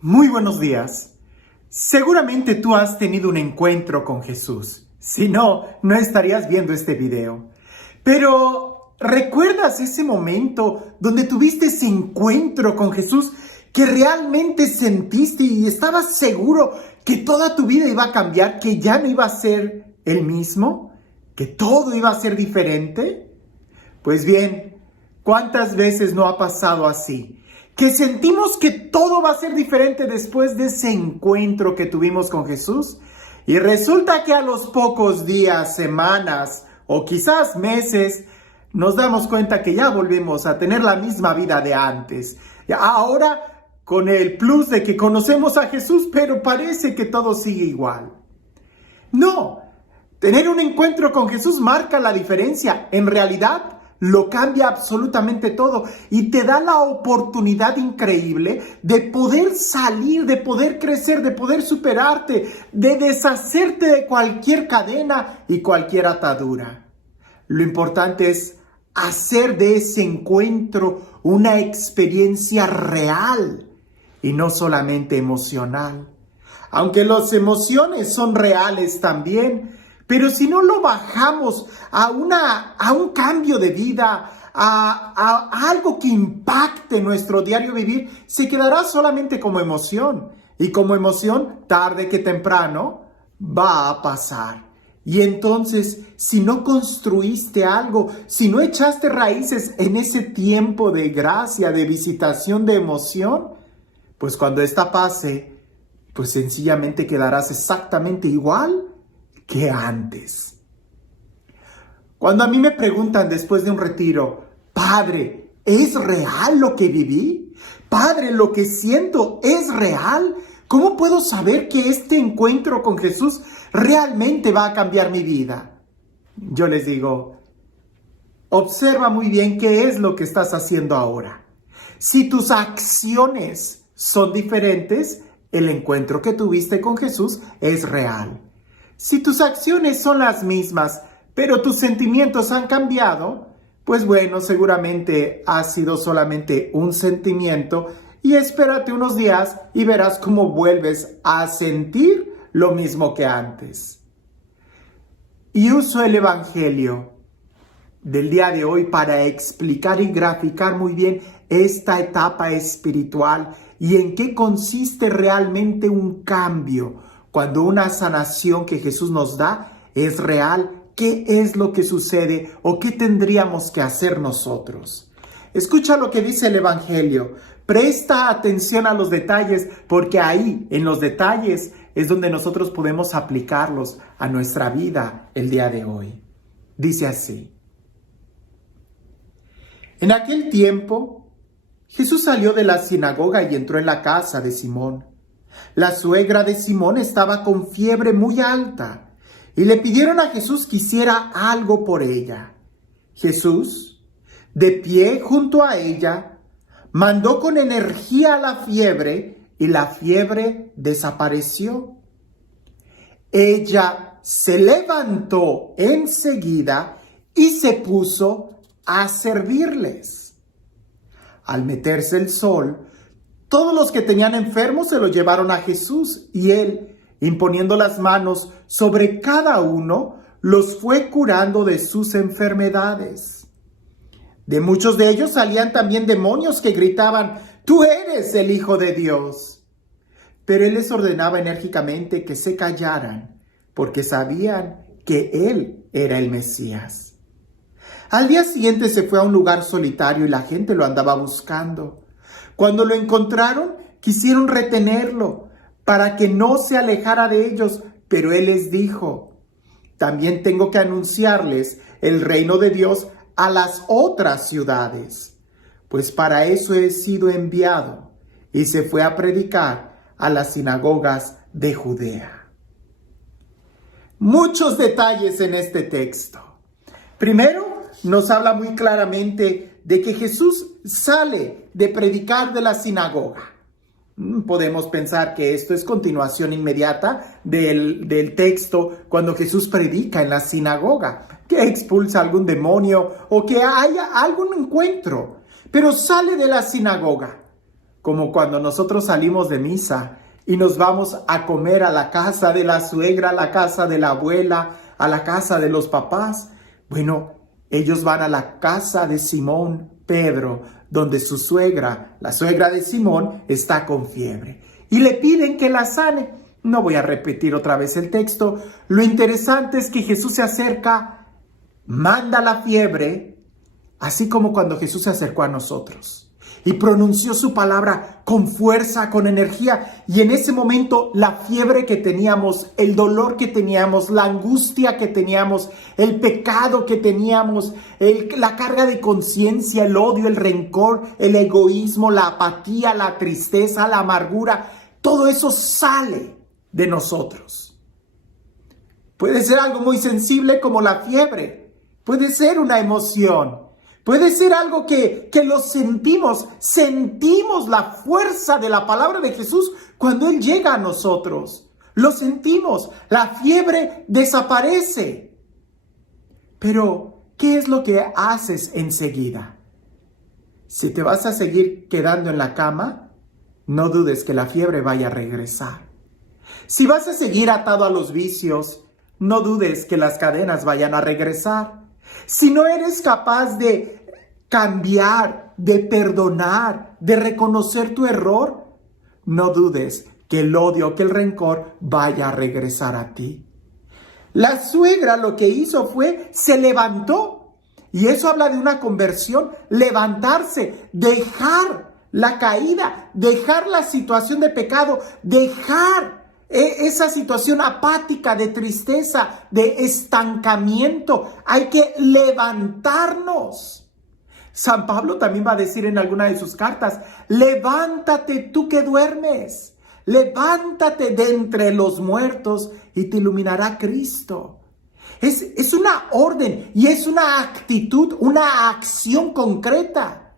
Muy buenos días. Seguramente tú has tenido un encuentro con Jesús. Si no, no estarías viendo este video. Pero, ¿recuerdas ese momento donde tuviste ese encuentro con Jesús que realmente sentiste y estabas seguro que toda tu vida iba a cambiar, que ya no iba a ser el mismo, que todo iba a ser diferente? Pues bien, ¿cuántas veces no ha pasado así? Que sentimos que todo va a ser diferente después de ese encuentro que tuvimos con Jesús. Y resulta que a los pocos días, semanas o quizás meses, nos damos cuenta que ya volvemos a tener la misma vida de antes. Ahora con el plus de que conocemos a Jesús, pero parece que todo sigue igual. No, tener un encuentro con Jesús marca la diferencia. En realidad, lo cambia absolutamente todo y te da la oportunidad increíble de poder salir, de poder crecer, de poder superarte, de deshacerte de cualquier cadena y cualquier atadura. Lo importante es hacer de ese encuentro una experiencia real y no solamente emocional. Aunque las emociones son reales también, pero si no lo bajamos a un cambio de vida, a algo que impacte nuestro diario vivir, se quedará solamente como emoción. Y como emoción, tarde que temprano, va a pasar. Y entonces, si no construiste algo, si no echaste raíces en ese tiempo de gracia, de visitación, de emoción, pues cuando esta pase, pues sencillamente quedarás exactamente igual que antes. Cuando a mí me preguntan después de un retiro, Padre, ¿es real lo que viví? Padre, ¿lo que siento es real? ¿Cómo puedo saber que este encuentro con Jesús realmente va a cambiar mi vida? Yo les digo, observa muy bien qué es lo que estás haciendo ahora. Si tus acciones son diferentes, el encuentro que tuviste con Jesús es real. Si tus acciones son las mismas, pero tus sentimientos han cambiado, pues bueno, seguramente ha sido solamente un sentimiento y espérate unos días y verás cómo vuelves a sentir lo mismo que antes. Y uso el Evangelio del día de hoy para explicar y graficar muy bien esta etapa espiritual y en qué consiste realmente un cambio. Cuando una sanación que Jesús nos da es real, ¿qué es lo que sucede o qué tendríamos que hacer nosotros? Escucha lo que dice el Evangelio. Presta atención a los detalles, porque ahí, en los detalles, es donde nosotros podemos aplicarlos a nuestra vida el día de hoy. Dice así. En aquel tiempo, Jesús salió de la sinagoga y entró en la casa de Simón. La suegra de Simón estaba con fiebre muy alta y le pidieron a Jesús que hiciera algo por ella. Jesús, de pie junto a ella, mandó con energía a la fiebre y la fiebre desapareció. Ella se levantó enseguida y se puso a servirles. Al meterse el sol, todos los que tenían enfermos se los llevaron a Jesús y él, imponiendo las manos sobre cada uno, los fue curando de sus enfermedades. De muchos de ellos salían también demonios que gritaban, «Tú eres el Hijo de Dios». Pero él les ordenaba enérgicamente que se callaran, porque sabían que él era el Mesías. Al día siguiente se fue a un lugar solitario y la gente lo andaba buscando. Cuando lo encontraron, quisieron retenerlo para que no se alejara de ellos, pero él les dijo, también tengo que anunciarles el reino de Dios a las otras ciudades, pues para eso he sido enviado, y se fue a predicar a las sinagogas de Judea. Muchos detalles en este texto. Primero, nos habla muy claramente de que Jesús sale de predicar de la sinagoga. Podemos pensar que esto es continuación inmediata del texto cuando Jesús predica en la sinagoga, que expulsa algún demonio o que haya algún encuentro, pero sale de la sinagoga. como cuando nosotros salimos de misa y nos vamos a comer a la casa de la suegra, a la casa de la abuela, a la casa de los papás. Bueno, ellos van a la casa de Simón Pedro, donde su suegra, la suegra de Simón, está con fiebre. Y le piden que la sane. No voy a repetir otra vez el texto. Lo interesante es que Jesús se acerca, manda la fiebre, así como cuando Jesús se acercó a nosotros y pronunció su palabra con fuerza, con energía. Y en ese momento la fiebre que teníamos, el dolor que teníamos, la angustia que teníamos, el pecado que teníamos, la carga de conciencia, el odio, el rencor, el egoísmo, la apatía, la tristeza, la amargura, todo eso sale de nosotros. Puede ser algo muy sensible como la fiebre, puede ser una emoción. Puede ser algo que lo sentimos la fuerza de la palabra de Jesús cuando Él llega a nosotros. Lo sentimos, la fiebre desaparece. Pero, ¿qué es lo que haces enseguida? Si te vas a seguir quedando en la cama, no dudes que la fiebre vaya a regresar. Si vas a seguir atado a los vicios, no dudes que las cadenas vayan a regresar. Si no eres capaz de cambiar, de perdonar, de reconocer tu error, no dudes que el odio, que el rencor vaya a regresar a ti. La suegra lo que hizo fue, se levantó. Y eso habla de una conversión, levantarse, dejar la caída, dejar la situación de pecado, dejar esa situación apática, de tristeza, de estancamiento. Hay que levantarnos. San Pablo también va a decir en alguna de sus cartas, levántate tú que duermes, levántate de entre los muertos y te iluminará Cristo. Es una orden y es una actitud, una acción concreta.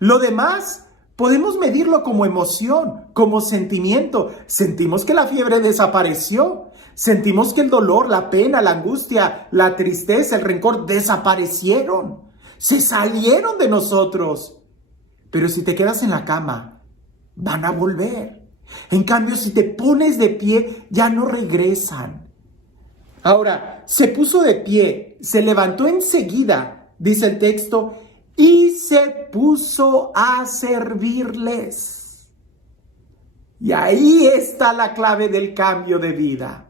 Lo demás podemos medirlo como emoción, como sentimiento. Sentimos que la fiebre desapareció. Sentimos que el dolor, la pena, la angustia, la tristeza, el rencor desaparecieron. Se salieron de nosotros. Pero si te quedas en la cama, van a volver. En cambio, si te pones de pie, ya no regresan. Ahora, se puso de pie, se levantó enseguida, dice el texto, y se puso a servirles. Y ahí está la clave del cambio de vida.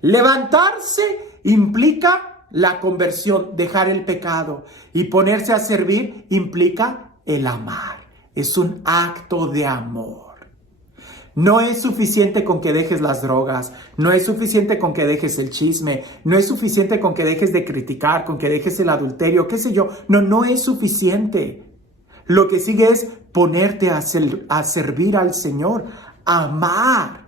Levantarse implica la conversión, dejar el pecado, y ponerse a servir implica el amar. Es un acto de amor. No es suficiente con que dejes las drogas, no es suficiente con que dejes el chisme, no es suficiente con que dejes de criticar, con que dejes el adulterio, qué sé yo. No es suficiente. Lo que sigue es ponerte a servir al Señor, amar,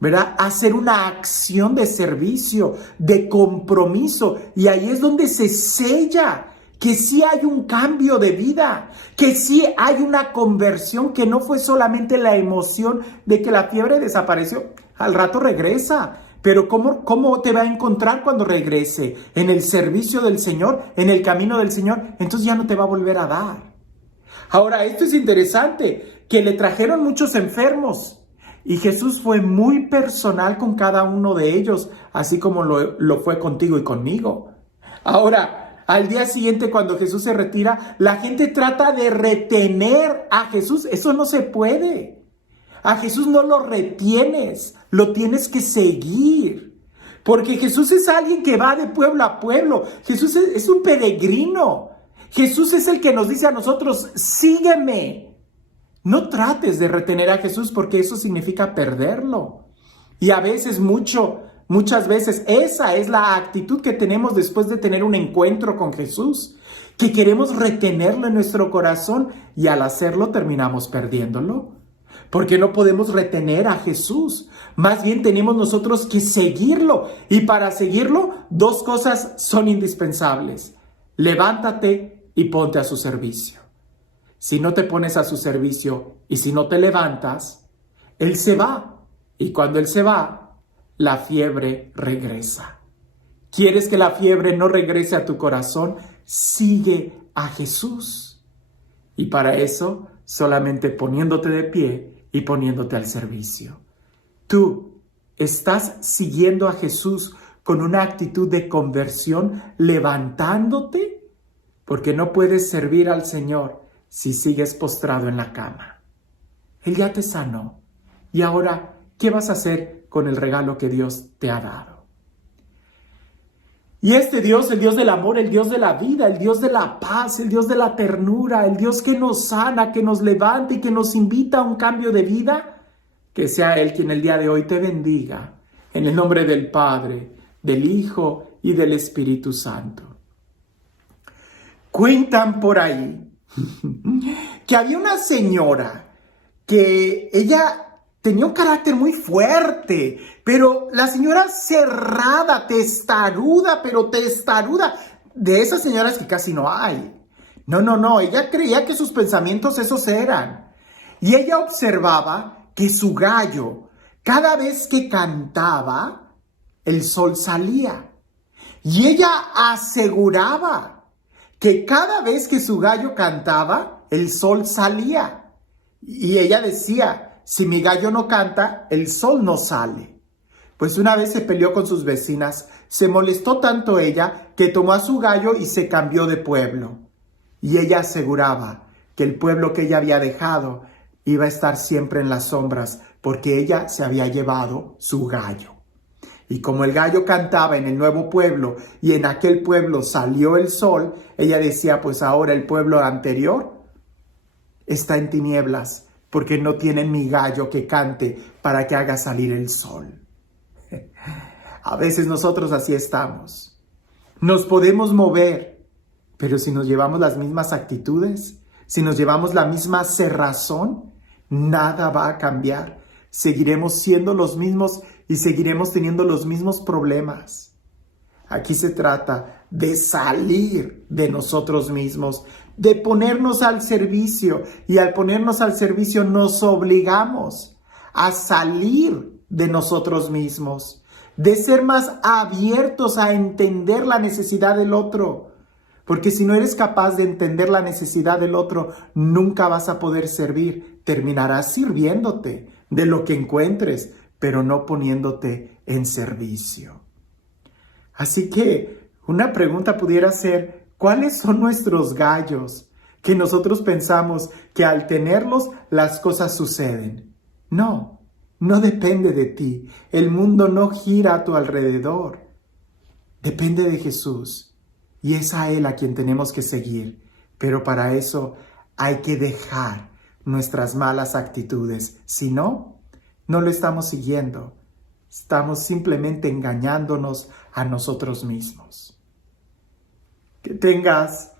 ¿verdad? Hacer una acción de servicio, de compromiso. Y ahí es donde se sella que sí hay un cambio de vida, que sí hay una conversión, que no fue solamente la emoción de que la fiebre desapareció. Al rato regresa, pero ¿cómo te va a encontrar cuando regrese? En el servicio del Señor, en el camino del Señor, entonces ya no te va a volver a dar. Ahora, esto es interesante, que le trajeron muchos enfermos y Jesús fue muy personal con cada uno de ellos, así como lo fue contigo y conmigo. Ahora, al día siguiente, cuando Jesús se retira, la gente trata de retener a Jesús. Eso no se puede. A Jesús no lo retienes, lo tienes que seguir. Porque Jesús es alguien que va de pueblo a pueblo. Jesús es un peregrino. Jesús es el que nos dice a nosotros, sígueme. No trates de retener a Jesús porque eso significa perderlo. Y a veces muchas veces esa es la actitud que tenemos después de tener un encuentro con Jesús, que queremos retenerlo en nuestro corazón y al hacerlo terminamos perdiéndolo. Porque no podemos retener a Jesús. Más bien tenemos nosotros que seguirlo. Y para seguirlo, dos cosas son indispensables. Levántate y ponte a su servicio. Si no te pones a su servicio y si no te levantas, Él se va. Y cuando Él se va, la fiebre regresa. ¿Quieres que la fiebre no regrese a tu corazón? Sigue a Jesús. Y para eso solamente poniéndote de pie y poniéndote al servicio. Tú estás siguiendo a Jesús con una actitud de conversión, levantándote, porque no puedes servir al Señor si sigues postrado en la cama. Él ya te sanó. Y ahora, ¿qué vas a hacer con el regalo que Dios te ha dado? Y este Dios, el Dios del amor, el Dios de la vida, el Dios de la paz, el Dios de la ternura, el Dios que nos sana, que nos levanta y que nos invita a un cambio de vida, que sea Él quien el día de hoy te bendiga, en el nombre del Padre, del Hijo y del Espíritu Santo. Cuentan por ahí que había una señora que ella tenía un carácter muy fuerte, pero la señora cerrada, testaruda, de esas señoras que casi no hay. No, ella creía que sus pensamientos esos eran. Y ella observaba que su gallo, cada vez que cantaba, el sol salía. Y ella aseguraba que cada vez que su gallo cantaba, el sol salía. Y ella decía, si mi gallo no canta, el sol no sale. Pues una vez se peleó con sus vecinas, se molestó tanto ella que tomó a su gallo y se cambió de pueblo. Y ella aseguraba que el pueblo que ella había dejado iba a estar siempre en las sombras porque ella se había llevado su gallo. Y como el gallo cantaba en el nuevo pueblo y en aquel pueblo salió el sol, ella decía, pues ahora el pueblo anterior está en tinieblas porque no tienen mi gallo que cante para que haga salir el sol. A veces nosotros así estamos. Nos podemos mover, pero si nos llevamos las mismas actitudes, si nos llevamos la misma cerrazón, nada va a cambiar. Seguiremos siendo los mismos y seguiremos teniendo los mismos problemas. Aquí se trata de salir de nosotros mismos, de ponernos al servicio. Y al ponernos al servicio nos obligamos a salir de nosotros mismos, de ser más abiertos a entender la necesidad del otro. Porque si no eres capaz de entender la necesidad del otro, nunca vas a poder servir. Terminarás sirviéndote de lo que encuentres, pero no poniéndote en servicio. Así que una pregunta pudiera ser, ¿cuáles son nuestros gallos? Que nosotros pensamos que al tenerlos las cosas suceden. No depende de ti. El mundo no gira a tu alrededor. Depende de Jesús. Y es a Él a quien tenemos que seguir. Pero para eso hay que dejar nuestras malas actitudes. Si no, no lo estamos siguiendo. Estamos simplemente engañándonos a nosotros mismos. Que tengas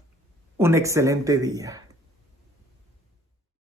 un excelente día.